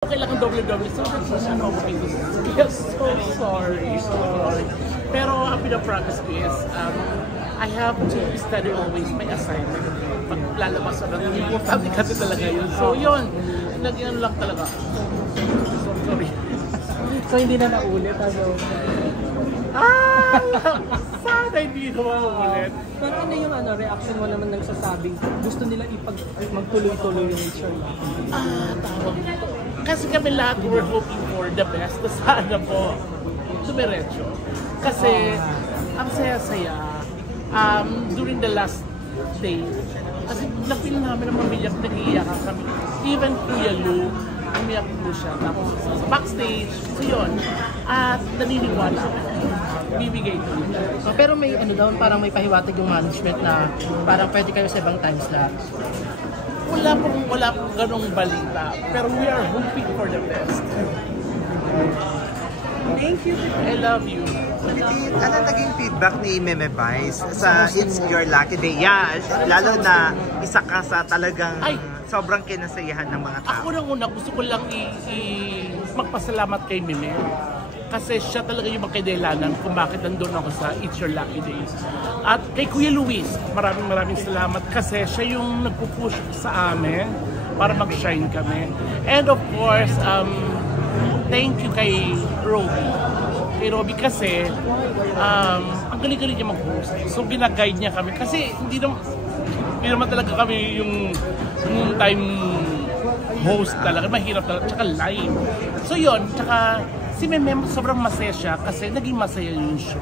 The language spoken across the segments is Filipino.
Kailangan doble-doble. So, nagsusunod ako dito. Yes, so sorry. Pero ang pinapractice ko is, I have to study always my assignment. Pag lalabas ako, importante kasi talaga yun. So yun, nagyan lang talaga. So sorry. So hindi na naulit, ano? Sana hindi na maulit. Pero ano yung reaction mo naman nagsasabing gusto nila magtuloy-tuloy yung nature? Tawag dito. Kasi kami lahat we're hoping for the best. Sana po dumiretso. Kasi ang saya-saya during the last day. Kasi napil namin ang pamilya, nag-iiyakan kami. Even Kuya Lou, umiyak po siya. Tapos sa backstage, so yun. At naniniwala ako. Bibigay ko yun. Pero may parang may pahiwatig yung management na parang pwede kayo sa ibang time slot. Wala pong ganong balita. Pero we are hoping for the best. Thank you. I love you. Ano naging feedback ni Meme Vice sa It's Your Lucky Day? Yeah, lalo na isa ka sa talagang sobrang kinasayahan ng mga tao. Ako nang una, gusto ko lang magpasalamat kay Meme. Kasi siya talaga yung magkailangan kung bakit nandun ako sa It's Your Lucky Day. At kay Kuya Luis, maraming salamat kasi siya yung nagpupush sa amin para mag-shine kami. And of course, thank you kay Robbie. Kay Robbie kasi, ang galing-galing niya mag-host. So, gina-guide niya kami. Kasi, hindi naman talaga kami yung time host talaga. Mahirap talaga. Tsaka live. So, yun. Tsaka, si Meme, sobrang masaya siya kasi naging masaya yung show.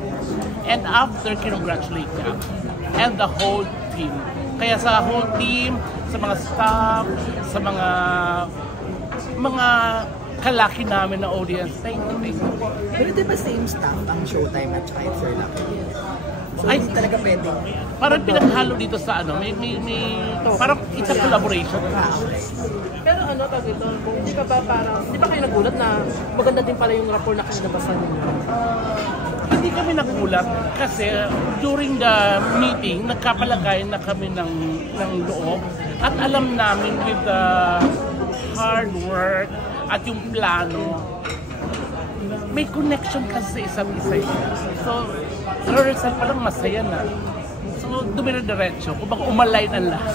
And after, kinongratulate niya. And the whole team. Kaya sa whole team, sa mga staff, sa mga kalaki namin na audience. Thank you. Pero di ba same staff ang Showtime at saka It's Your Lucky Day? So hindi talaga pwede. Parang pinaghalo dito sa may parang it's a collaboration. Pero tawag ito, di ba kayo nagulat na maganda din pala yung rapport na kinabasan ninyo? Hindi kami nagulat kasi during the meeting, nagkapalagayan na kami ng loob at alam namin with the hard work at yung plano, may connection kasi sa isa't isa. So, rehearsal pa lang masaya na. So, dumire-diretso, kung baka umalign ang lahat.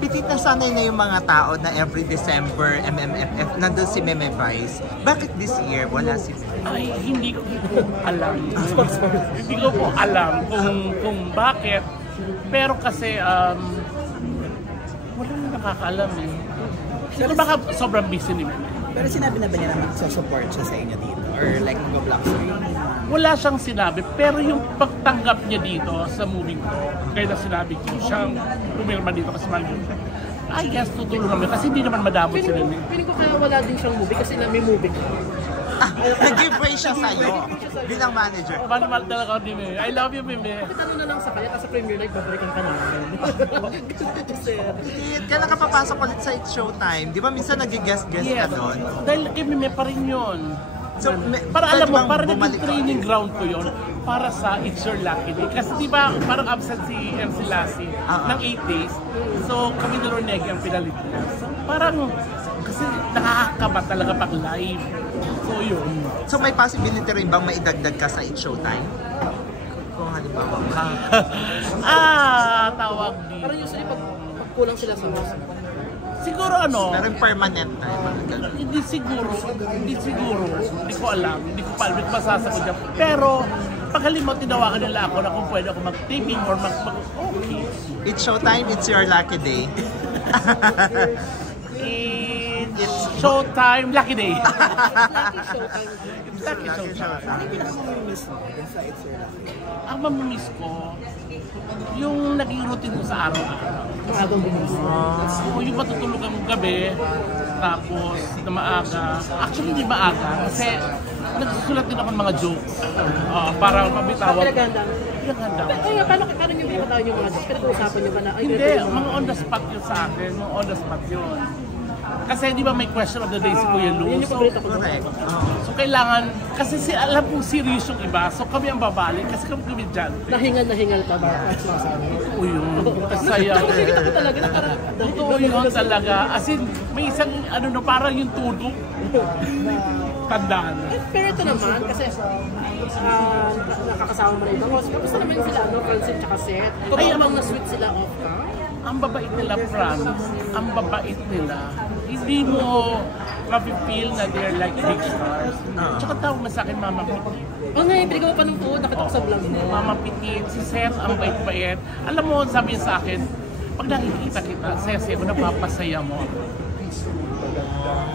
Pitit na sanay na yung mga tao na every December, MMFF, nandun si Meme Vice. Bakit this year wala si Meme? Ay, hindi ko alam. Hindi ko po alam kung bakit. Pero kasi, wala na nakakaalam eh. Siguro baka sobrang busy ni Meme. Pero sinabi na ba niya na magsusupport siya sa inyo dito? Or like mag-vlog screen? Wala siyang sinabi, pero yung pagtanggap niya dito sa movie ko, kaya na sinabi ko, siyang pumirma dito kasi manager siya. I guess tutulungan mo kasi hindi naman madamot si Meme. Piling ko kaya wala din siyang movie kasi may movie ko. Nag-give way siya sa'yo bilang manager. Mahal talaga ako ni Meme. I love you, Meme. Tanong na lang sa kanya kasi Premier Night, babalikan ka namin. Kailan ka papasok ulit sa It's Showtime? Di ba minsan nag-guest-guest ka doon? Dahil kay Meme pa rin yun. So, para alam mo, para bumalik naging training ground ko yun para sa It's Your Lucky Day. Kasi di ba parang absent si MC Lassie ng 8 days. So kami na Ronegi ang pinalit niya. So parang kasi nakakakaba talaga pag live. So yun. So may possibility rin bang maidagdag ka sa It's Showtime? Kung halimbawa tawag dito. Parang usually pag kulang sila sa host. Siguro Meron permanent na Hindi siguro. Hindi ko alam. Hindi ko masasagot dyan. Pero pag halimbawa tinawagan nila ako na kung pwede ako mag-taping or okay. It's Showtime, It's Your Lucky Day. It's Showtime, Lucky Day. Lucky Showtime. Ano yung pinaka-miss mo sa It's Your Lucky Day? Ang mamimiss ko, yung naging routine ko sa araw-araw. Yung matutulog ang gabi, tapos na maaga. Actually, hindi maaga kasi nagsusulat din ako ng mga jokes para mabitawan. Pinaganda. Kaya paano nyo bibitawan yung mga jokes? Pinag-uusapan nyo ba na? Hindi, mga on the spot yun sa akin. Mga on the spot yun. Kasi di ba may question of the day si Kuya Lu? Yun yung paborito ko. Correct. So kailangan, kasi alam kong serious yung iba, so kami ang babalik kasi kami komedyante. Nahingal ka ba? Oo yun, kasaya. Nakikita ko talaga na parang Totoo yun talaga. As in, may isang ano na parang yung tudo. Tandaan. Pero ito naman, kasi nakakasama mo na ibang host. Kamusta naman sila, no? Francine tsaka Seth? Kung namang na-sweet sila off ka? Ang babait nila, Franz. Ang babait nila. Hindi mo mapipil na they're like big stars. Tsaka tawag mo sa akin, Mama Petit. Oo nga, pinagawa mo pa ng food. Nakita ko sa vlog mo. Mama Petit, si Seth, ang bait-bait. Alam mo, sabi niya sa akin, pag nakikita kita, Seth, ako napapasaya mo.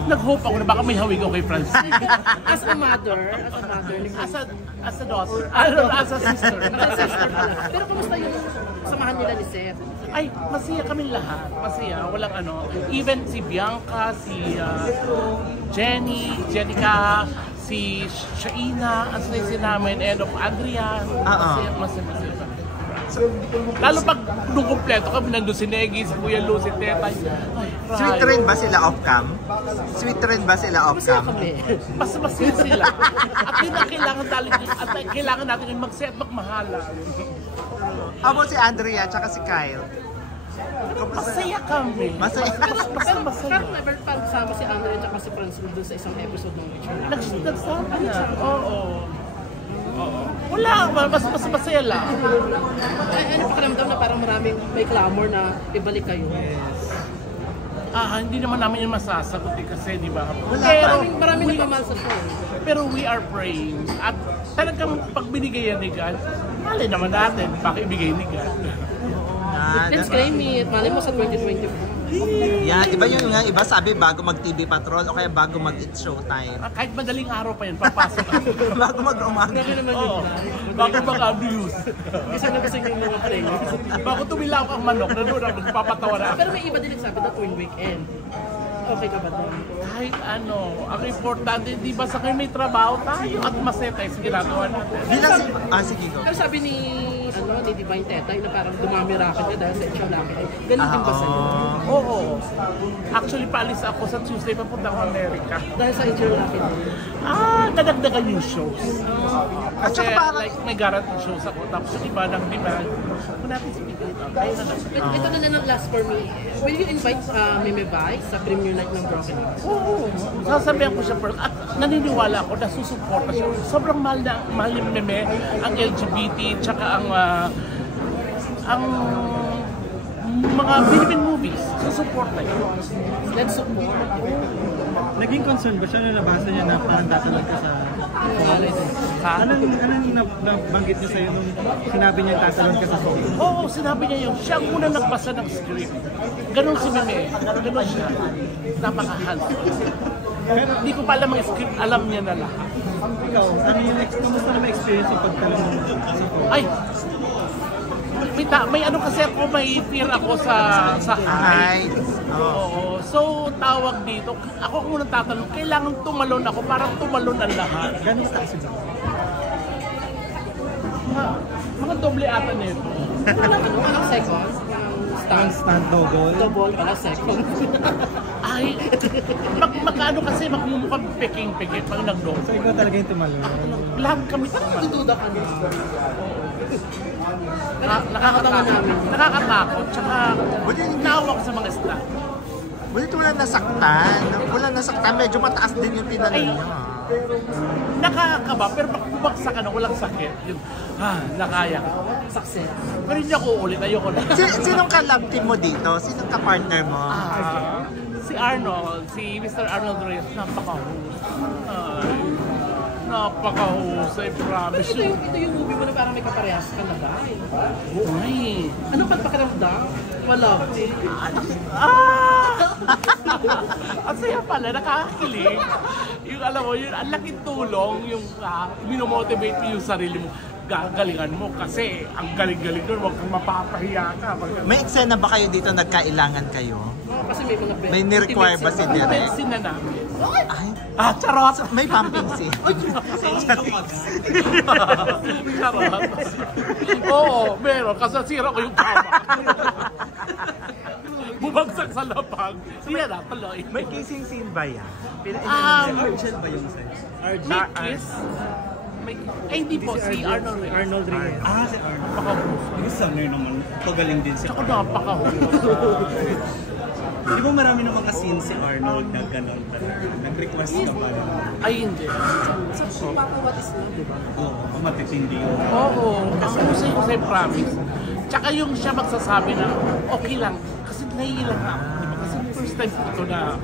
Nag-hope ako na baka may hawig ako kay Francine. As a mother, As a daughter, as a sister. Pero kumusta yung samahan nila ni Seth? Ay, masaya kami lahat. Masaya, walang ano. Even si Bianca, si Jenica, si Shaina, ang sinisi namin, and of Adrian. Masaya. Lalo pag nung kumpleto kami, nandun si Negi, si Kuya Lu, si Teta. Sweet rin ba sila off-cam? Sweet rin ba sila off-cam? Mas masaya sila. At yun ang kailangan natin yung mag-set, magmahala. How about si Andrea at si Kyle? Masaya kami. Masaya. Pero never pagsama si Andre at si Francine doon sa isang episode ng Witcher. Nagsama na. Oo. Wala, mas masaya lang. Ano pakiramdam na parang maraming may clamor na ibalik kayo? Hindi naman namin yung masasagot kasi, di ba? Maraming nagmamahal sa show. Pero we are praying. At talagang pag binigay yan ni God, malay naman natin, baka ibigay ni God. Let's claim it. Malay mo sa 2024. Yan, iba yung nga, iba sabi bago mag-TV Patrol o kaya bago mag-It's Showtime. Kahit madaling araw pa yan, papasok ako. Bago mag-umaga. Oo, bago mag-abuse. Isa na kasi yung mga play. Bago tumilaw ang manok, nandun ako, nagpapatawa na. Pero may iba din nagsabi na tuwing weekend. Okay ka ba doon? Kahit ano, ang importante, di ba sa kayo may trabaho tayo at masaya tayo sa ginagawa natin. Sige go. Pero sabi ni Divine Tetay na parang dumami racket niya dahil sa It's Lucky. Ganun din ba sa'yo? Oo. Actually, paalis ako sa Tuesday, papunta ako Amerika. Dahil sa It's Lucky din? Nadagdagan yung shows. At Kasi like may guaranteed shows ako, tapos yung iba ng demand, kung natin si Miguel, kaya na lang. Ito na lang ang last for me. Will you invite Meme Vice sa premiere night ng Broken Hearts? Oo. Sasabihan ko siya first. At naniniwala ako na susuporta siya. Sobrang mahal ni Meme ang LGBT, tsaka ang mga Philippine movies. Susuporta yun. Let's support. Naging concern ba siya na nabasa niya na parang tatalog ka sa Anong nabanggit niya sa'yo nung sinabi niya tatalon ka sa song? Oo, sinabi niya yun. Siya ang unang nagbasa ng script. Ganon si Meme. Ganon siya. Napaka-handsome. Pero hindi ko pa alam ang script. Alam niya na lahat. Ikaw, ano yung kumusta na ma-experience yung pagtalon mo sa song? Ay! May ano kasi ako, may fear ako sa height. Oo. So, tawag dito, ako kung unang tatanong, kailangan tumalon ako, parang tumalon ang lahat. Gano'n sa kasi ba? Mga doble ata nito. Anong second? Stand double. Double pala second. Ay, magkano kasi magmumukhang peking-pekit pag nag-double. So ikaw talaga yung tumalon? Lahat kami tumalon. Tutuda ka na. Nakakatakot, tsaka nawak sa mga staff. Bulit walang nasaktan. Walang nasaktan, medyo mataas din yung tinanong niya. Nakakaba, pero pag bumagsak ka na, walang sakit. Yung, nakaya ka. Success. Pero hindi ako ulit, ayoko na. Sinong ka-love team mo dito? Sinong ka-partner mo? Si Arnold, si Mr. Arnold Reyes, napakahusay. Napakahusay, promise. Ito yung movie mo na parang may kaparehas ka na ba? Ay. Ano ba't pakiramdam? Wala. Ang saya pala, nakakakilig. Yung alam mo, yun, ang laking tulong, yung minomotivate mo yung sarili mo. Gagalingan mo kasi ang galing-galing doon, huwag kang mapapahiya ka. May eksena ba kayo dito nagkailangan kayo? Kasi may mga may ni-require ba si Direk? Bensin na namin. Ay, charot! may pumping scene. Charot. Oo, meron. Kasi sira ko yung kama. bumagsak sa lapag. Hindi na natuloy. May kissing scene ba yan? Argel ba yung size? May kiss. Ay, hindi po. Si Arnold. Arnold rin. Si Arnold. Pakabuso. Yung Summer naman, pagaling din si Ako Arnold. napakahuso. Di ba marami ng mga scenes si Arnold na gano'n talaga? Nag-request ka ba? Ay, hindi. Sa Papa What Is Love, di ba? Oo, matitindi yun. Oo. Ang husay-husay promise. Tsaka yung siya magsasabi na okay lang. Kasi naiilang ako. Diba? Kasi first time ko ito na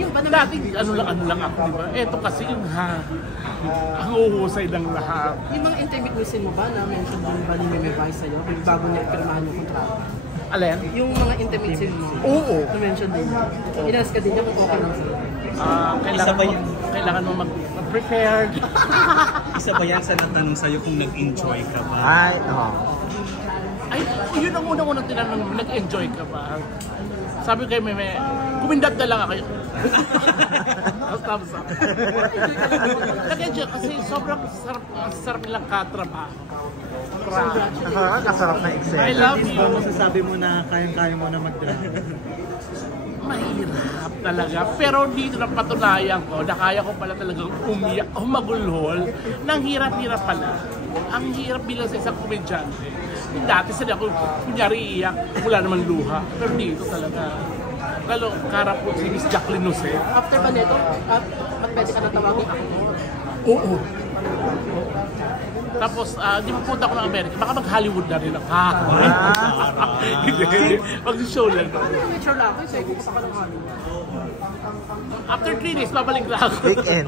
Yung ba naman? dati ano lang ako, di ba? Eto kasi yung ang uhusay ng lahat. Yung mga intimate scene mo ba na mention din ba ni Meme Vice sa'yo? Bago niya pirmahan yung kontrata? Alin? Yung mga intimate scene mo. Oo. Na-mention din niya. Inask ka din niya kung okay lang sa'yo. Kailangan mo mag-prepared. Isa ba yan sa natanong sa'yo kung nag-enjoy ka ba? Ay, Ay, yun ang unang-unang tinanong, nag-enjoy ka ba? Sabi kay Meme, kumindat na lang ako. Thumbs up. Nag-enjoy kasi sobrang sarap nilang katrabaho. kasarap na excel. I love you. Ano masasabi mo na kayang-kaya mo na mag-drama? Mahirap talaga. Pero dito na patunayan ko na kaya ko pala talagang umiyak o magulhol. Nang hirap-hirap pala. Ang hirap bilang sa isang komedyante. Dati sila ako, kunyari iyak, wala naman luha. Pero dito talaga. Lalo, karap ko si Miss Jacqueline Jose. After ba nito, pwede ka na tawagin ako? Oo. Tapos, di ba punta ko ng Amerika, baka mag-Hollywood na rin ako. Hindi, mag-show lang. Ano yung nature lang ako? Sa'yo, pupunta ka ng Hollywood. After 3 days, babalik na ako. Weekend.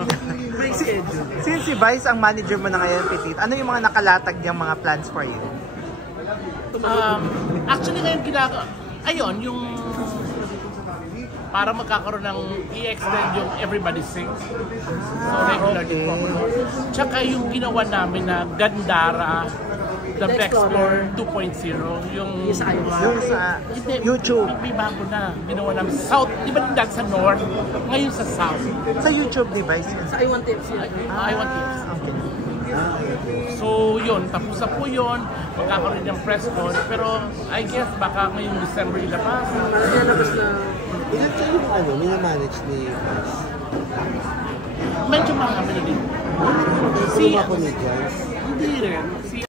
Since si Vice ang manager mo na ngayon, Petit, ano yung mga nakalatag niyang mga plans for you? Actually, ngayon ayun, yung para magkakaroon ng i-extend yung Everybody Sings. So, regular din po ako. Tsaka yung ginawa namin na Gandara, The Explore 2.0, yung sa Yung sa YouTube. May bago na. Ginawa namin sa South. Di ba dati sa North? Ngayon sa South. Sa YouTube ni Vice. Sa I Want Tips yun. I Want Tips. So, yun. Tapos na po yun. Magkakaroon ng press con. Pero, I guess, baka ngayong December ilabas. Nalabas na. Ilan kayo yung mini-manage ni Vice? Medyo marami na din. Mga comedians? Hindi rin.